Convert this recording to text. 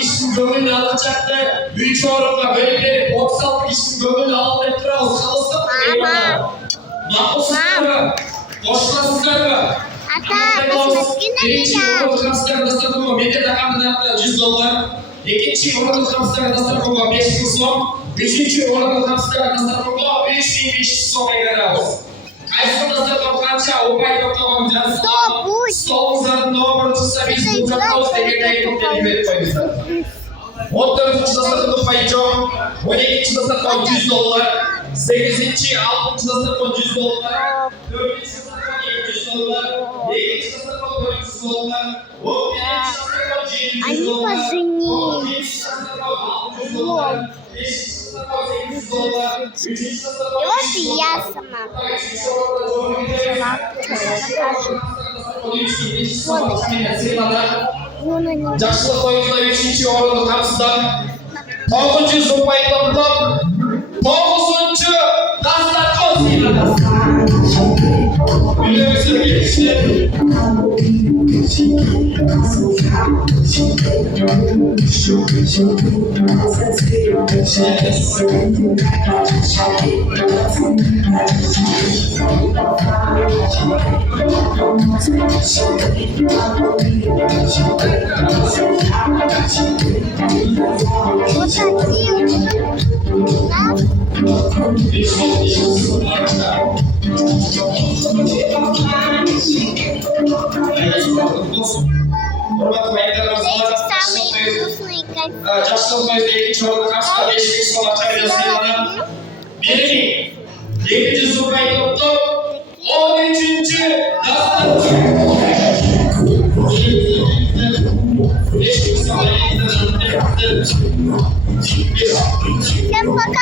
kişinin gömülü alacaktı. 3 oranla böyle 96 kişinin gömülü alınıp durağız. Kalısın eyvallah. Mahmutlar boşlasızlar birinci orada transfer dasar koyma. Mete takamdan $100. İkinci orada transfer dasar koyma 5 yıl son. Üçüncü orada transfer dasar koyma 3500 son eğleniriz. Aysun dasar koymanca opay toplamam cansı. Stol zarın doğru tutsa biz bulacak olsa tekrar toplayıp verip koymuşlar. 14. dasar koyma çok. 12. dasar koyma $100. 8. 6. dasar koyma $100. 4. dasar koyma $700. 7. dasar koyma $300. 11. dasar koyma $700. Они поженились. 5. dasar koyma $700. 3. dasar koyma Вот и я сама. Жақсылық тойында 3-ші орынды қамсыздан 9-ші Зұлпай топтап 9-ші Дастархан сыйладық. Үйлеріңіздер келіншілер. Самые вкусные конфеты. Жақсылық тойында 2-ші орынды қамсыздан 5-ші сола қабілет сыйлады. Береке 2-ші Зұлпай топтап 13-ші Дастархан. Всем пока!